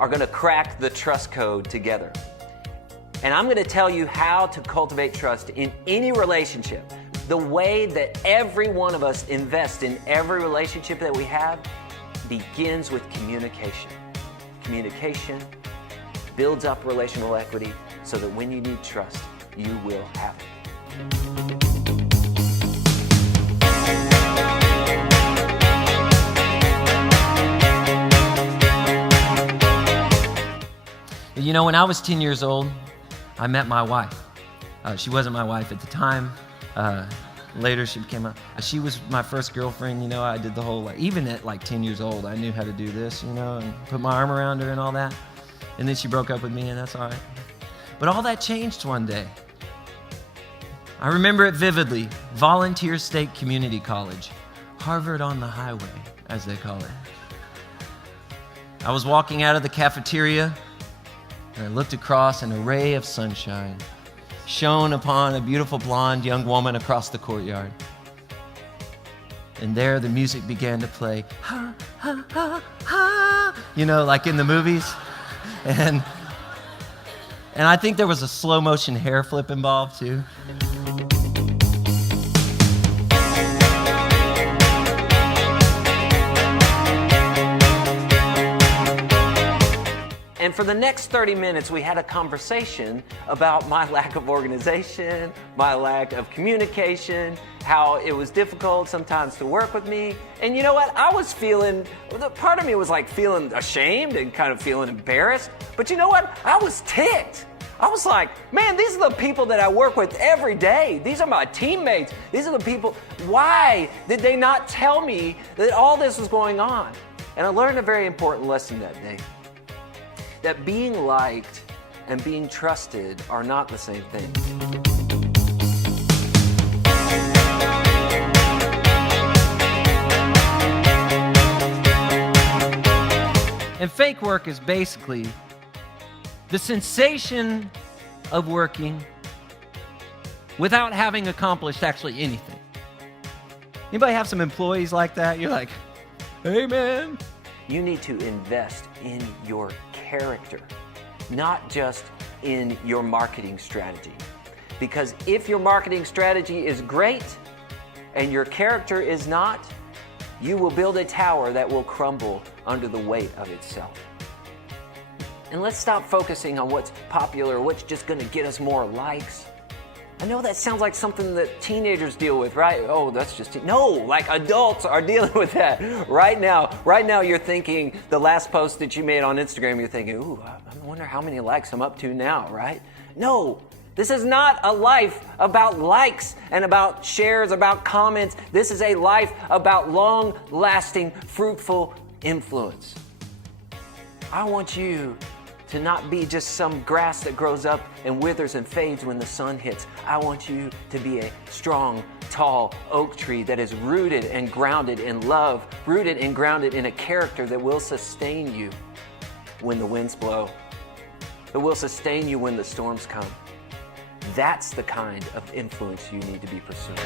are going to crack the trust code together. And I'm going to tell you how to cultivate trust in any relationship. The way that every one of us invests in every relationship that we have begins with communication. Communication builds up relational equity so that when you need trust, you will have it. You know, when I was 10 years old, I met my wife. She wasn't my wife at the time. Later she became she was my first girlfriend. You know, I did the whole, even at 10 years old, I knew how to do this, and put my arm around her and all that. And then she broke up with me, and that's all right. But all that changed one day. I remember it vividly. Volunteer State Community College, Harvard on the highway, as they call it. I was walking out of the cafeteria, and I looked across, and a ray of sunshine shone upon a beautiful blonde young woman across the courtyard. And there the music began to play, ha, ha, ha, ha, like in the movies. And I think there was a slow motion hair flip involved too. And for the next 30 minutes, we had a conversation about my lack of organization, my lack of communication, how it was difficult sometimes to work with me. And you know what? I was feeling, part of me was feeling ashamed and kind of feeling embarrassed. But you know what? I was ticked. I was like, man, these are the people that I work with every day. These are my teammates. These are the people. Why did they not tell me that all this was going on? And I learned a very important lesson that day. That being liked and being trusted are not the same thing. And fake work is basically the sensation of working without having accomplished actually anything. Anybody have some employees like that? You're like, hey man. You need to invest in your character, not just in your marketing strategy. Because if your marketing strategy is great and your character is not, you will build a tower that will crumble under the weight of itself. And let's stop focusing on what's popular, what's just going to get us more likes. I know that sounds like something that teenagers deal with, right? Oh, that's just... No, adults are dealing with that right now. Right now you're thinking, the last post that you made on Instagram, you're thinking, ooh, I wonder how many likes I'm up to now, right? No, this is not a life about likes and about shares, about comments. This is a life about long-lasting, fruitful influence. I want you to not be just some grass that grows up and withers and fades when the sun hits. I want you to be a strong, tall oak tree that is rooted and grounded in love, rooted and grounded in a character that will sustain you when the winds blow, that will sustain you when the storms come. That's the kind of influence you need to be pursuing.